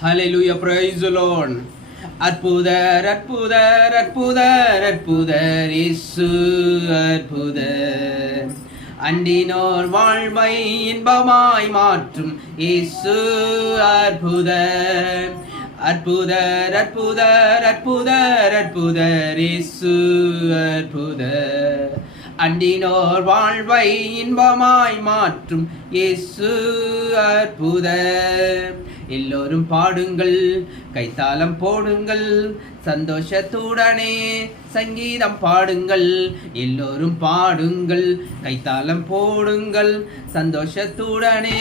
Hallelujah, praise the Lord. அற்புதர் அற்புதர் அற்புதர் அற்புதர் இயேசு அற்புதர். அண்டினோர் வாழ்வை இன்பமாய் மாற்றும் இயேசு அற்புதர். அற்புதர் அற்புதர் அற்புதர் அற்புதர் இயேசு அற்புதர். அண்டினோர் வாழ்வை இன்பமாய் மாற்றும் இயேசு அற்புதர். எல்லோரும் பாடுங்கள், கைத்தாளம் போடுங்கள், சந்தோஷத்துடனே சங்கீதம் பாடுங்கள். எல்லோரும் பாடுங்கள், கைத்தாளம் போடுங்கள், சந்தோஷத்துடனே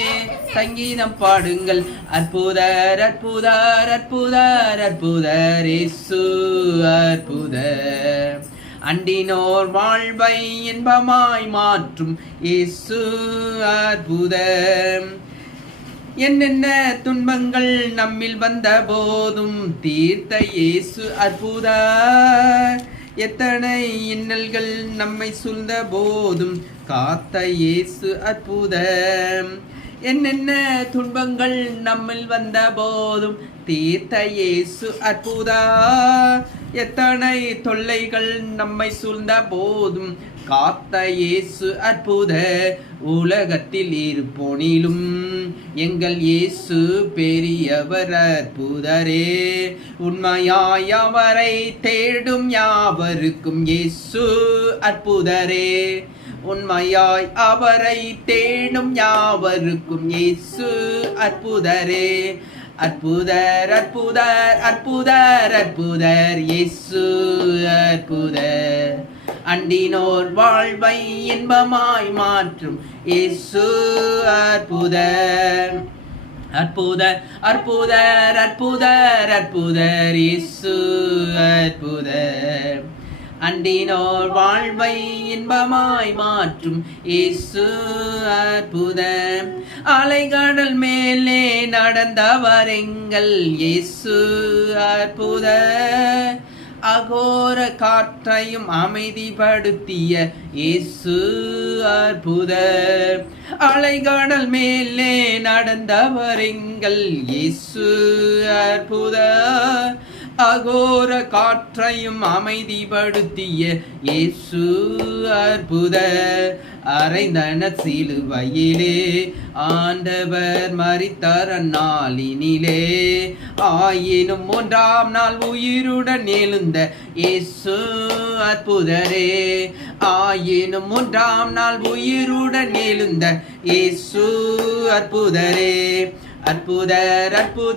சங்கீதம் பாடுங்கள். அற்புதர் அற்புதர் அற்புதர் அற்புதர் இயேசு அற்புதர். அண்டினோர் வாழ்வை இன்பமாய் மாற்றும் இயேசு அற்புதர். என்னென்ன துன்பங்கள் நம்மில் வந்த போதும் தீர்த்த இயேசு அற்புதர். எத்தனை இன்னல்கள் நம்மை சூழ்ந்த போதும் காத்த இயேசு அற்புதர். என்னென்ன துன்பங்கள் நம்மில் வந்த போதும் தீர்த்த இயேசு அற்புதர். எத்தனை தொல்லைகள் நம்மை சூழ்ந்த போதும் காத்த இயேசு அற்புதர். உலகத்தில் இருப்போனிலும் எங்கள் இயேசு பெரியவர் அற்புதரே. உண்மையாய் அவரை தேடும் யாவருக்கும் இயேசு அற்புதரே. உண்மையாய் அவரை தேடும் யாவருக்கும் இயேசு அற்புதரே. அற்புதர் அற்புதர் அற்புதர் அற்புதர் இயேசு அற்புதர். அண்டினோர் வாழ்வை இன்பமாய் மாற்றும் இயேசு அற்புதர். அற்புதர் அற்புதர் அற்புதர் அற்புதர் இயேசு அற்புதர். அண்டினோர் வாழ்வை இன்பமாய் மாற்றும் இயேசு அற்புதர். அலைகடல் மேலே நடந்தவர் எங்கள் இயேசு அற்புதர். அகோர காற்றையும் அமைதிப்படுத்திய இயேசு அற்புதர். அலைகடல் மேலே நடந்தவர் எங்கள் இயேசு அற்புதர். அகோர காற்றையும் அமைதிப்படுத்திய இயேசு அற்புதர். அறைந்தன சிலுவையிலே ஆண்டவர் மரித்தார் அந்நாளினிலே. ஆயினும் 3ஆம் நாள் உயிருடன் எழுந்த இயேசு அற்புதரே. ஆயினும் 3ஆம் நாள் உயிருடன் எழுந்த இயேசு அற்புதரே. அற்புதர் அற்புதர்